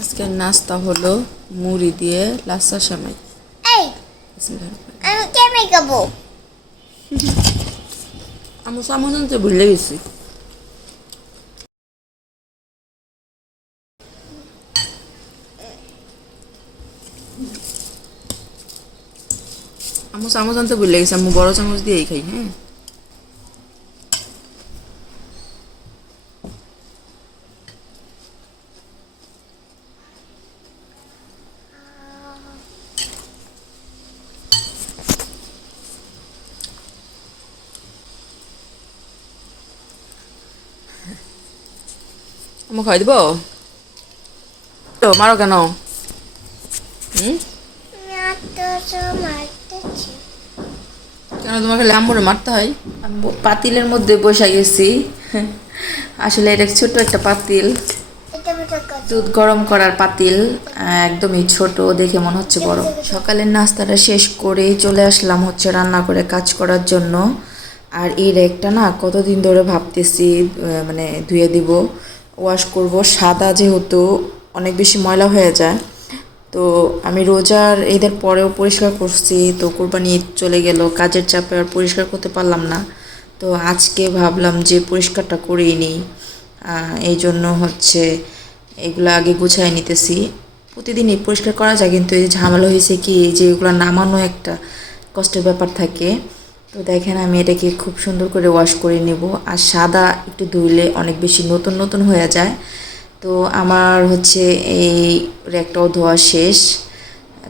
আজকের নাস্তা হলো মুড়ি দিয়ে লাচ্চা সেমাই। আমি সামন তো ভুলে গেছি। আমি চামচ আনতে ভুলে গেছি। আমি বড় চামচ দিয়েই খাই হ্যাঁ? আমি খাই দিব? তো মারো কেন? কেন তোমাকে ল্যাম্বরে মারতে হয়? আমি পাতিলের মধ্যে বসে গেছি। আসলে এটা ছোট একটা পাতিল। দুধ গরম করার পাতিল, একদমই ছোট, দেখে মনে হচ্ছে বড়। সকালের নাস্তাটা শেষ করে চলে আসলাম হচ্ছে রান্না করে কাজ করার জন্য। আর এই রেকটা না, কতদিন ধরে ভাবতেছি মানে ধুয়ে দিব। ওয়াশ করব। সাদা যেহেতু অনেক বেশি ময়লা হয়ে যায়। তো আমি রোজার ঈদের পরেও পরিষ্কার করছি। তো কোরবানি ঈদ চলে গেল, কাজের চাপে আর পরিষ্কার করতে পারলাম না। তো আজকে ভাবলাম যে পরিষ্কারটা করেই নিই। এই জন্য হচ্ছে এগুলো আগে গুছাই নিতেছি। প্রতিদিনই পরিষ্কার করা যায়, কিন্তু এই যে ঝামেলা হয়েছে কি যে এগুলো নামানো একটা কষ্টের ব্যাপার থাকে। তো দেখেন, আমি এটাকে খুব সুন্দর করে ওয়াশ করে নেব। আর সাদা একটু ধুইলে অনেক বেশি নতুন নতুন হয়ে যায়। তো আমার হচ্ছে এই র্যাকটাও ধোয়া শেষ।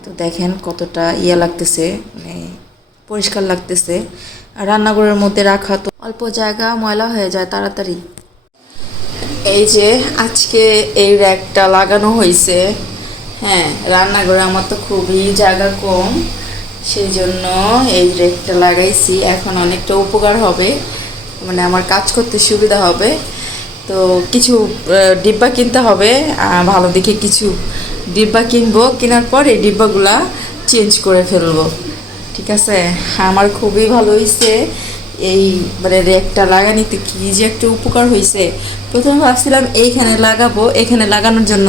তো দেখেন কতটা ইয়া লাগতেছে মানে পরিষ্কার লাগতেছে। আর রান্নাঘরের মধ্যে রাখা তো অল্প জায়গা, ময়লা হয়ে যায় তাড়াতাড়ি। এই যে আজকে এই র্যাকটা লাগানো হয়েছে হ্যাঁ রান্নাঘরে আমার তো খুবই জায়গা কম। সেই জন্য এই রেকটা লাগাইছি। এখন অনেকটা উপকার হবে। মানে আমার কাজ করতে সুবিধা হবে। তো কিছু ডিব্বা কিনতে হবে। ভালো দেখে কিছু ডিব্বা কিনবো। কেনার পর এই ডিব্বাগুলা চেঞ্জ করে ফেলব। ঠিক আছে? আমার খুবই ভালো হয়েছে এই মানে র্যাকটা লাগানিতে কি যে একটা উপকার হয়েছে প্রথমে ভাবছিলাম এইখানে লাগাবো, এখানে লাগানোর জন্য।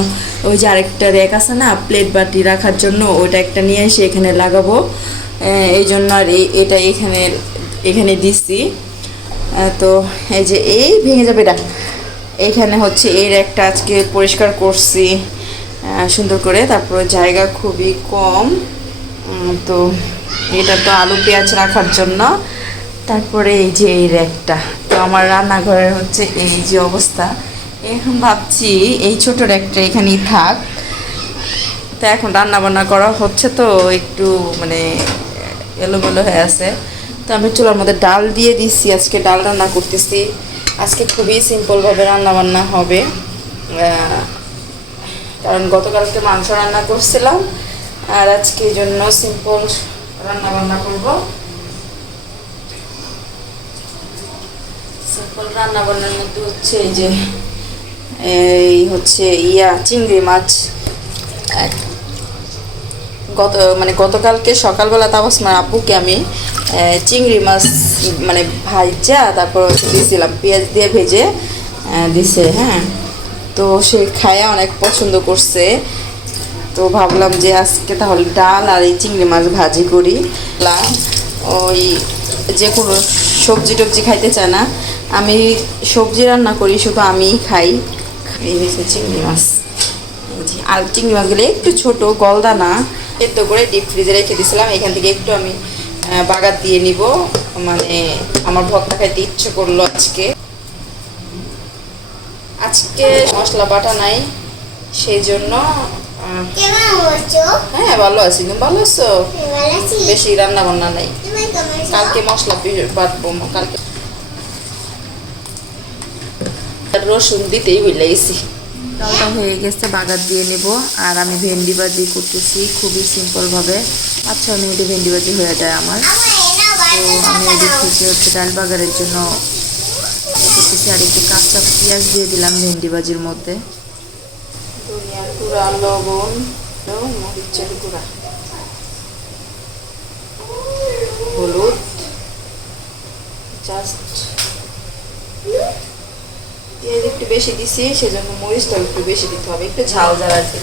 ওই যে আরেকটা র্যাক আছে না প্লেট বাটি রাখার জন্য, ওইটা একটা নিয়ে এসে এখানে লাগাবো। এই জন্য আর এটা এখানে এখানে দিচ্ছি তো এই যে এই ভেঙে যাবে এটা এইখানে হচ্ছে এই র্যাকটা আজকে পরিষ্কার করছি। সুন্দর করে। তারপরে জায়গা খুবই কম। তো এটা তো আলু পেঁয়াজ রাখার জন্য। তারপরে এই যে এই র্যাকটা আমার রান্নাঘরের হচ্ছে এই যে অবস্থা। এখন ভাবছি এই ছোট একটা এখানেই থাক। তো এখন রান্না বান্না করা হচ্ছে তো, একটু মানে এলোমেলো হয়ে আছে। তো আমি চুলার মধ্যে ডাল দিয়ে দিচ্ছি আজকে ডাল রান্না করতেছি। আজকে খুবই সিম্পলভাবে রান্না বান্না হবে কারণ গতকালকে মাংস রান্না করছিলাম, আর আজকে জন্য সিম্পল রান্না বান্না করব। সিম্পল রান্না মধ্যে হচ্ছে এই যে, এই হচ্ছে ইয়া, চিংড়ি মাছ। গত মানে গতকালকে সকালবেলা তাবাসমার আব্বুকে আমি চিংড়ি মাছ মানে ভাজা, তারপর দিয়েছিলাম পেঁয়াজ দিয়ে ভেজে দিছে হ্যাঁ। তো সে খায়া অনেক পছন্দ করছে। তো ভাবলাম যে আজকে তাহলে ডাল আর এই চিংড়ি মাছ ভাজি করি। ওই যে কোনো সবজি টবজি খাইতে চায় না। আমি সবজি রান্না করি শুধু আমিই খাই। এই হয়েছে চিংড়ি মাছ। আর চিংড়ি মাছগুলো একটু ছোট গলদা এত করে ডিপ ফ্রিজে রেখে দিয়েছিলাম এখান থেকে একটু আমি বাগার দিয়ে নিব। মানে আমার ভক্তা খাইতে ইচ্ছে করল আজকে। আজকে মশলা বাটা নাই সেই জন্য হ্যাঁ ভালো আছি। তুমি ভালো আছো? বেশি রান্না বান্না নাই কালকে মশলা বাটবো কালকে রসুন দিতেই ভুলে গেছি ডালটা হয়ে গেছে বাগার দিয়ে নেব। আর আমি ভেন্ডি ভাজি করতেছি খুবই সিম্পলভাবে। পাঁচ ছয় মিনিটে ভেন্ডি ভাজি হয়ে যায় আমার। তো আমি এদিক থেকে হচ্ছে ডাল বাগারের জন্য করতেছি। আর একটু কাঁচা পেঁয়াজ দিয়ে দিলাম ভেন্ডি ভাজির মধ্যে। ধনিয়ার গুঁড়া লবণ মরিচের গুঁড়া। হলুদ। জাস্ট পেঁয়াজ একটু বেশি দিছি, সেজন্য মরিচটা একটু বেশি দিতে হবে। একটু ঝাল ঝাল আর কি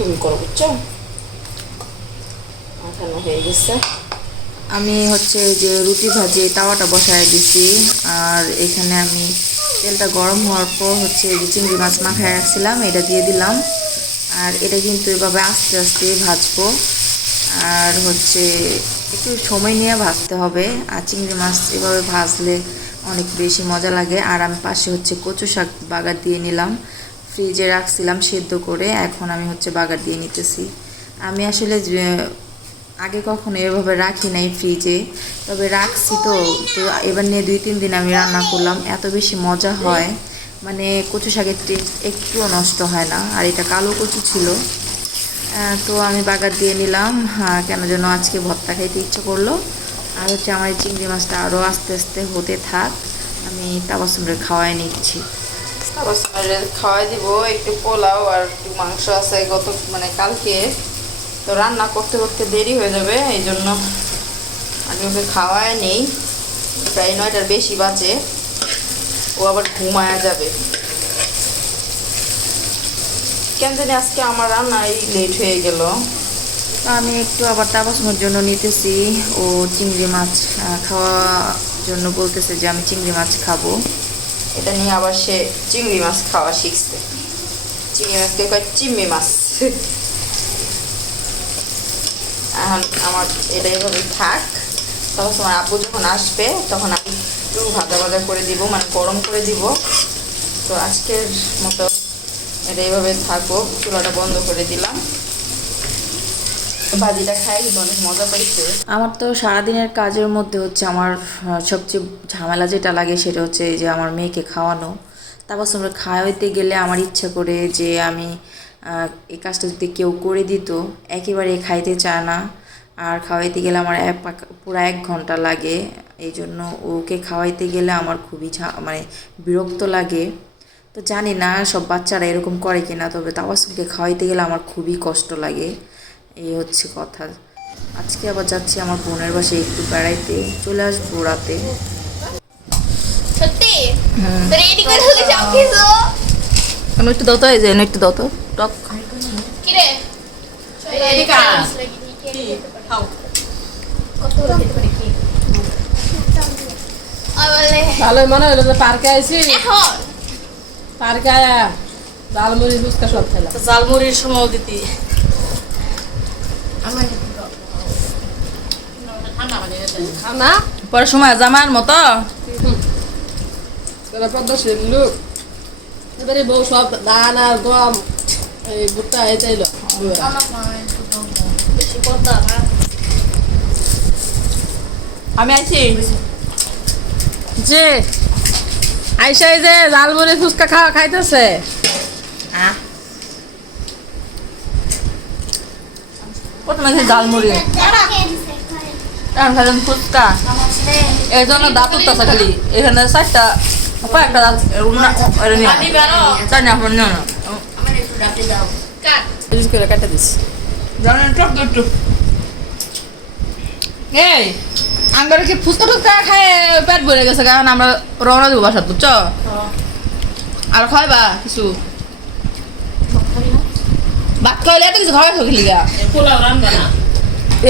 তুমি করো, বুঝছ? হয়ে গেছে। আমি হচ্ছে যে রুটি ভাজি তাওয়াটা বসায় দিছি, আর এখানে আমি তেলটা গরম হওয়ার পর হচ্ছে যে চিংড়ি মাছ মাখায় রাখছিলাম, এটা দিয়ে দিলাম। আর এটা কিন্তু এভাবে আস্তে আস্তে ভাজবো। আর হচ্ছে একটু সময় নিয়ে ভাজতে হবে। আর চিংড়ি মাছ এভাবে ভাজলে অনেক বেশি মজা লাগে। আর আমি পাশে হচ্ছে কচু শাক বাগার দিয়ে নিলাম। ফ্রিজে রাখছিলাম সেদ্ধ করে। এখন আমি হচ্ছে বাগার দিয়ে নিতেছি। আমি আসলে আগে কখনো এভাবে রাখি নাই ফ্রিজে। তবে রাখছি তো। তো এবার নিয়ে দুই, তিন দিন আমি রান্না করলাম। এত বেশি মজা হয়। মানে কচু শাকের টেস্ট একটুও নষ্ট হয় না, আর এটা কালো কচু ছিল। তো আমি বাগার দিয়ে নিলাম কেন যেন আজকে ভর্তা খাইতে ইচ্ছে করল। আর হচ্ছে আমার চিংড়ি মাছটা আরও আস্তে আস্তে হতে থাক, আমি তাবাসুমরে খাওয়াই নিচ্ছি। স্যারের খাওয়াই দিব, একটু পোলাও আর একটু মাংস আছে গত মানে কালকে। তো রান্না করতে করতে দেরি হয়ে যাবে এই জন্য আগে ওকে খাওয়াই নেই। প্রায় নয়টার বেশি বাজে। ও আবার ঘুমায়া যাবে। কেন জানি আজকে আমার রান্নাই লেট হয়ে গেল। আমি একটু আবার তাবাসুমের জন্য নিতেছি। ও চিংড়ি মাছ আহ, খাওয়ার জন্য বলতেছে যে আমি চিংড়ি মাছ খাব। এটা নিয়ে আবার সে চিংড়ি মাছ খাওয়া শিখছে। চিংড়ি মাছকে কয়? চিংড়ি মাছ। এখন আমার এটা এভাবে থাক। তখন তোমার আব্বু যখন আসবে তখন আমি একটু ভাজা ভাজা করে দিব মানে গরম করে দিব। তো আজকের মতো এটা এইভাবে থাকুক চুলাটা বন্ধ করে দিলাম। ভাজিটা খাই, কিন্তু অনেক মজা পাইছে। আমার তো সারাদিনের কাজের মধ্যে হচ্ছে আমার সবচেয়ে ঝামেলা যেটা লাগে সেটা হচ্ছে যে আমার মেয়েকে খাওয়ানো। তারপর তোমরা খাওয়াইতে গেলে আমার ইচ্ছা করে যে আমি এই কাজটা যদি কেউ করে দিত, একেবারে খাইতে চায় না। আর খাওয়াইতে গেলে আমার এক পুরো এক ঘণ্টা লাগে। এই জন্য ওকে খাওয়াইতে গেলে আমার খুবই মানে বিরক্ত লাগে। তো জানি না সব বাচ্চারা এরকম করে কিনা তবে তাওয়াসুমকে খাওয়াইতে গেলে আমার খুবই কষ্ট লাগে। এই হচ্ছে কথা। আজকে আবার যাচ্ছি আমার বোনের বাসায় একটু বেড়াইতে। চলে আসব রাতে। আমি একটু দাও তো এই যে একটু দাও তো। টক। কি। কত খেতে পারে কি আর বলে ভালো মনে হলো যে পার্কে আইছি। পার্কে আয়া ডালমুড়ি ফুচকা সব খেলাম। জালমুড়ির সময় দিতি। না পরে সময় জামার মতো? তোরা পদ্মশীল লোক। এবারে বউ সব ধান আর গম এই ভুট্টা চাইল। আমি আইছি? যে আইসা এই যে জালমুড়ি ফুচকা খাওয়া খাইতেছে। প্রথমে আছে এখন ফুচকা। এই জন্য দাঁত উঠতেছে খালি। এখানে চারটা কয়েকটা দাঁত না আপনার না। করে কাটা দিস। জানেন টক। এই আঙ্গারে কি ফুচকা টুচকা খায় পেট ভরে গেছে কারণ আমরা রওনা দেবো বাসার বুঝছ? আর খাইবা কিছু? ভাত খাইলে এত কিছু খাওয়া থাকলি গা?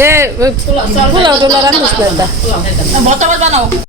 এ পোলাও টোলা রান্ধিস না। ভর্তা বানাও।